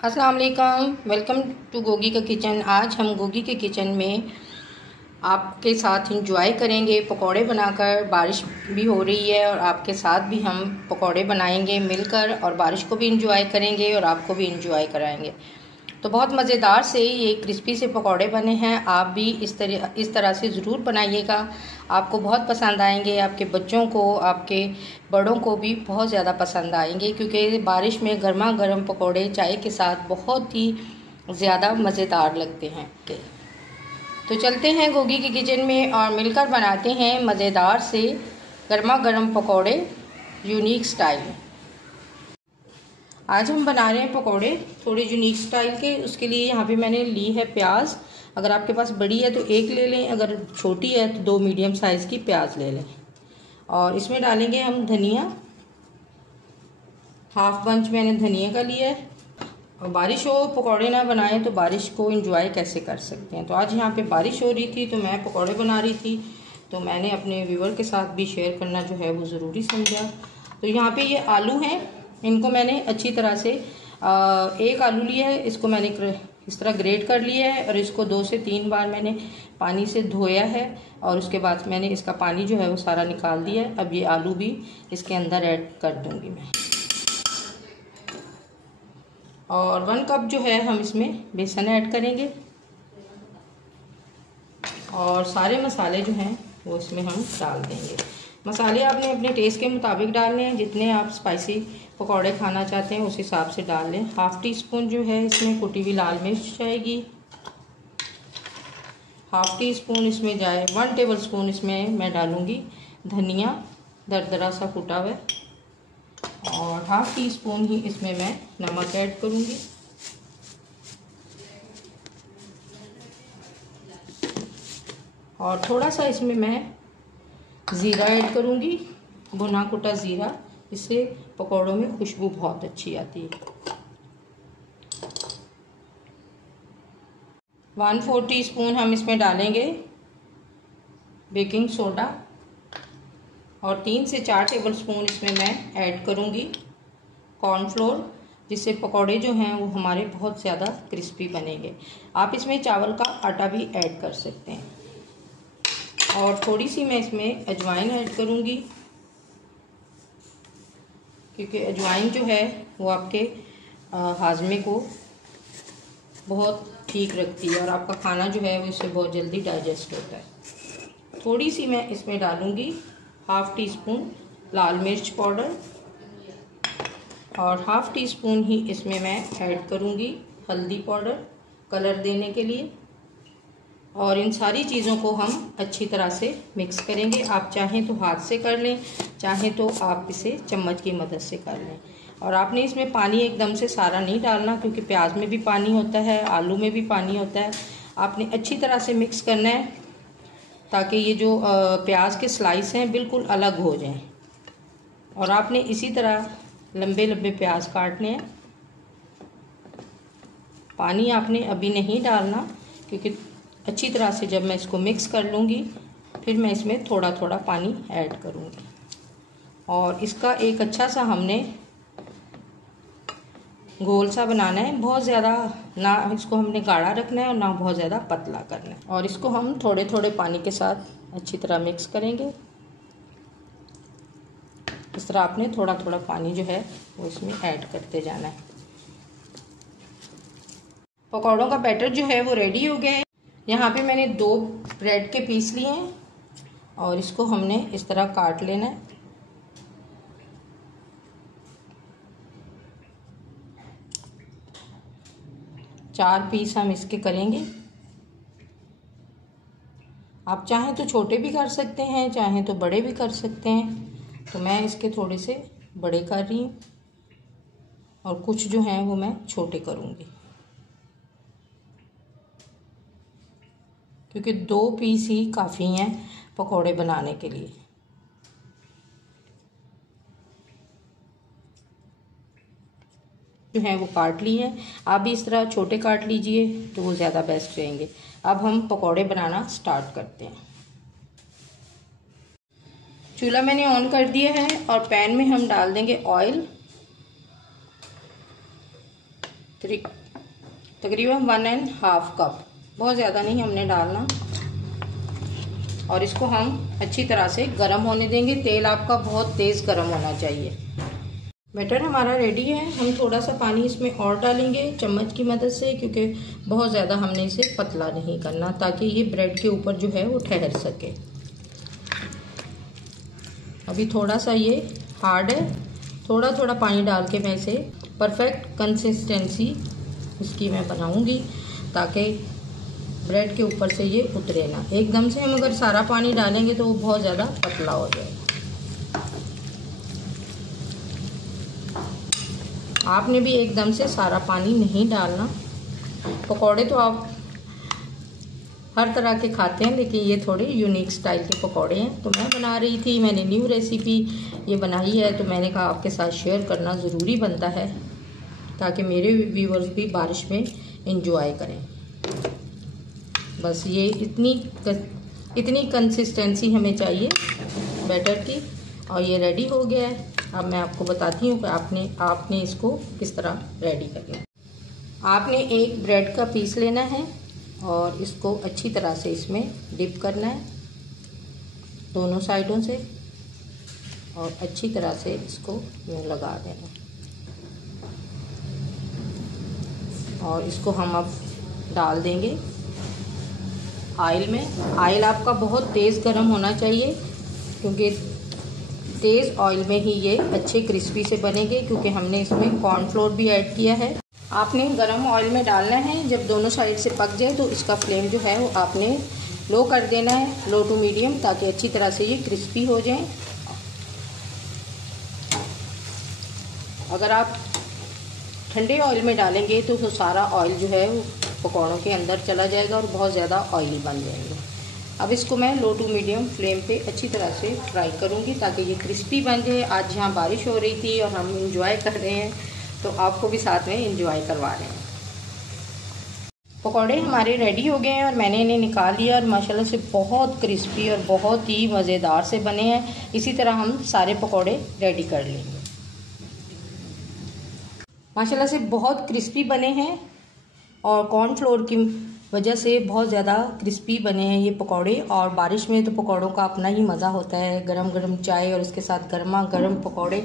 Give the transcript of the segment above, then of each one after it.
अस्सलाम वालेकुम, welcome to Gogi का किचन। आज हम गोगी के किचन में आपके साथ इंजॉय करेंगे पकोड़े बनाकर। बारिश भी हो रही है और आपके साथ भी हम पकोड़े बनाएंगे मिलकर और बारिश को भी इंजॉय करेंगे और आपको भी इंजॉय कराएंगे। तो बहुत मज़ेदार से ये क्रिस्पी से पकोड़े बने हैं। आप भी इस तरह से ज़रूर बनाइएगा, आपको बहुत पसंद आएंगे। आपके बच्चों को, आपके बड़ों को भी बहुत ज़्यादा पसंद आएंगे, क्योंकि बारिश में गर्मा गर्म पकोड़े चाय के साथ बहुत ही ज़्यादा मज़ेदार लगते हैं। तो चलते हैं गोगी के किचन में और मिलकर बनाते हैं मज़ेदार से गर्मा गर्म पकोड़े यूनिक स्टाइल। आज हम बना रहे हैं पकोड़े थोड़े यूनिक स्टाइल के। उसके लिए यहाँ पे मैंने ली है प्याज। अगर आपके पास बड़ी है तो एक ले लें, अगर छोटी है तो 2 मीडियम साइज़ की प्याज ले लें। और इसमें डालेंगे हम धनिया, हाफ बंच मैंने धनिया का लिया है। और बारिश हो, पकोड़े ना बनाएं तो बारिश को एंजॉय कैसे कर सकते हैं। तो आज यहाँ पे बारिश हो रही थी तो मैं पकोड़े बना रही थी, तो मैंने अपने व्यूअर के साथ भी शेयर करना जो है वो ज़रूरी समझा। तो यहाँ पे ये आलू हैं, इनको मैंने अच्छी तरह से एक आलू लिया है, इसको मैंने इस तरह ग्रेट कर लिया है और इसको 2 से 3 बार मैंने पानी से धोया है और उसके बाद मैंने इसका पानी जो है वो सारा निकाल दिया है। अब ये आलू भी इसके अंदर ऐड कर दूंगी मैं। और 1 कप जो है हम इसमें बेसन ऐड करेंगे और सारे मसाले जो हैं वो इसमें हम डाल देंगे। मसाले आपने अपने टेस्ट के मुताबिक डालने हैं, जितने आप स्पाइसी पकौड़े खाना चाहते हैं उस हिसाब से डाल लें। हाफ टी स्पून जो है इसमें कुटी हुई लाल मिर्च जाएगी, हाफ टी स्पून इसमें जाए 1 टेबल स्पून इसमें मैं डालूँगी धनिया दरदरा सा कुटा हुआ, और हाफ टी स्पून ही इसमें मैं नमक ऐड करूँगी। और थोड़ा सा इसमें मैं ज़ीरा ऐड करूँगी, भुना कुटा ज़ीरा, इससे पकौड़ों में खुशबू बहुत अच्छी आती है। 1/4 टीस्पून हम इसमें डालेंगे बेकिंग सोडा और 3 से 4 टेबल स्पून इसमें मैं ऐड करूँगी कॉर्नफ्लोर, जिससे पकौड़े जो हैं वो हमारे बहुत ज़्यादा क्रिस्पी बनेंगे। आप इसमें चावल का आटा भी ऐड कर सकते हैं। और थोड़ी सी मैं इसमें अजवाइन ऐड करूँगी, क्योंकि अजवाइन जो है वो आपके हाजमे को बहुत ठीक रखती है और आपका खाना जो है वो इससे बहुत जल्दी डाइजेस्ट होता है। थोड़ी सी मैं इसमें डालूँगी हाफ टी स्पून लाल मिर्च पाउडर और हाफ टी स्पून ही इसमें मैं ऐड करूँगी हल्दी पाउडर कलर देने के लिए। और इन सारी चीज़ों को हम अच्छी तरह से मिक्स करेंगे। आप चाहें तो हाथ से कर लें, चाहें तो आप इसे चम्मच की मदद से कर लें। और आपने इसमें पानी एकदम से सारा नहीं डालना, क्योंकि प्याज में भी पानी होता है, आलू में भी पानी होता है। आपने अच्छी तरह से मिक्स करना है ताकि ये जो प्याज के स्लाइस हैं बिल्कुल अलग हो जाएं। और आपने इसी तरह लंबे लंबे प्याज काटने हैं। पानी आपने अभी नहीं डालना, क्योंकि अच्छी तरह से जब मैं इसको मिक्स कर लूँगी फिर मैं इसमें थोड़ा थोड़ा पानी ऐड करूँगी। और इसका एक अच्छा सा हमने घोल सा बनाना है, बहुत ज़्यादा ना इसको हमने गाढ़ा रखना है और ना बहुत ज़्यादा पतला करना है। और इसको हम थोड़े थोड़े पानी के साथ अच्छी तरह मिक्स करेंगे। इस तरह आपने थोड़ा थोड़ा पानी जो है वो इसमें ऐड करते जाना है। पकौड़ों का बैटर जो है वो रेडी हो गया है। यहाँ पे मैंने 2 ब्रेड के पीस लिए हैं और इसको हमने इस तरह काट लेना है। चार पीस हम इसके करेंगे। आप चाहें तो छोटे भी कर सकते हैं, चाहें तो बड़े भी कर सकते हैं। तो मैं इसके थोड़े से बड़े कर रही हूँ और कुछ जो हैं वो मैं छोटे करूँगी, क्योंकि 2 पीस ही काफ़ी हैं पकोड़े बनाने के लिए। जो है वो काट ली है। आप भी इस तरह छोटे काट लीजिए तो वो ज़्यादा बेस्ट रहेंगे। अब हम पकोड़े बनाना स्टार्ट करते हैं। चूल्हा मैंने ऑन कर दिया है और पैन में हम डाल देंगे ऑयल। तकरीबन 1.5 कप, बहुत ज़्यादा नहीं हमने डालना। और इसको हम अच्छी तरह से गर्म होने देंगे। तेल आपका बहुत तेज़ गर्म होना चाहिए। बैटर हमारा रेडी है। हम थोड़ा सा पानी इसमें और डालेंगे चम्मच की मदद से, क्योंकि बहुत ज़्यादा हमने इसे पतला नहीं करना, ताकि ये ब्रेड के ऊपर जो है वो ठहर सके। अभी थोड़ा सा ये हार्ड है, थोड़ा थोड़ा पानी डाल के मैं इसे परफेक्ट कंसिस्टेंसी इसकी मैं बनाऊंगी, ताकि ब्रेड के ऊपर से ये उतरे ना। एकदम से हम अगर सारा पानी डालेंगे तो वो बहुत ज़्यादा पतला हो जाएगा। आपने भी एकदम से सारा पानी नहीं डालना। पकौड़े तो आप हर तरह के खाते हैं, लेकिन ये थोड़े यूनिक स्टाइल के पकौड़े हैं। तो मैं बना रही थी, मैंने न्यू रेसिपी ये बनाई है, तो मैंने कहा आपके साथ शेयर करना ज़रूरी बनता है, ताकि मेरे व्यूअर्स भी बारिश में एंजॉय करें। बस ये इतनी कंसिस्टेंसी हमें चाहिए बैटर की, और ये रेडी हो गया है। अब मैं आपको बताती हूँ कि आपने इसको किस तरह रेडी करना। आपने एक ब्रेड का पीस लेना है और इसको अच्छी तरह से इसमें डिप करना है दोनों साइडों से, और अच्छी तरह से इसको लगा देना। और इसको हम अब डाल देंगे ऑयल में। ऑयल आपका बहुत तेज़ गर्म होना चाहिए, क्योंकि तेज़ ऑयल में ही ये अच्छे क्रिस्पी से बनेंगे, क्योंकि हमने इसमें कॉर्नफ्लोर भी ऐड किया है। आपने गरम ऑयल में डालना है। जब दोनों साइड से पक जाए तो इसका फ्लेम जो है वो आपने लो कर देना है, लो टू मीडियम, ताकि अच्छी तरह से ये क्रिस्पी हो जाए। अगर आप ठंडे ऑयल में डालेंगे तो सारा ऑयल जो है वो पकौड़ों के अंदर चला जाएगा और बहुत ज़्यादा ऑयली बन जाएंगे। अब इसको मैं लो टू मीडियम फ्लेम पे अच्छी तरह से फ्राई करूँगी, ताकि ये क्रिस्पी बन जाए। आज यहाँ बारिश हो रही थी और हम इंजॉय कर रहे हैं, तो आपको भी साथ में इंजॉय करवा रहे हैं। पकौड़े हमारे रेडी हो गए हैं और मैंने इन्हें निकाल लिया, और माशाल्लाह से बहुत क्रिस्पी और बहुत ही मज़ेदार से बने हैं। इसी तरह हम सारे पकौड़े रेडी कर लेंगे। माशाल्लाह से बहुत क्रिस्पी बने हैं, और कॉर्नफ्लोर की वजह से बहुत ज़्यादा क्रिस्पी बने हैं ये पकौड़े। और बारिश में तो पकौड़ों का अपना ही मज़ा होता है, गरम गरम चाय और उसके साथ गर्मा गर्म पकौड़े।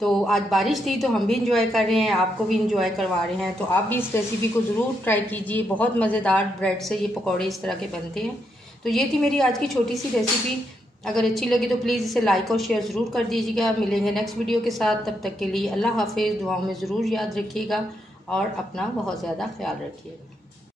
तो आज बारिश थी तो हम भी इंजॉय कर रहे हैं, आपको भी इंजॉय करवा रहे हैं। तो आप भी इस रेसिपी को ज़रूर ट्राई कीजिए। बहुत मज़ेदार ब्रेड से ये पकौड़े इस तरह के बनते हैं। तो ये थी मेरी आज की छोटी सी रेसिपी। अगर अच्छी लगी तो प्लीज़ इसे लाइक और शेयर ज़रूर कर दीजिएगा। मिलेंगे नेक्स्ट वीडियो के साथ, तब तक के लिए अल्लाह हाफिज़। दुआओं में ज़रूर याद रखिएगा और अपना बहुत ज़्यादा ख्याल रखिएगा।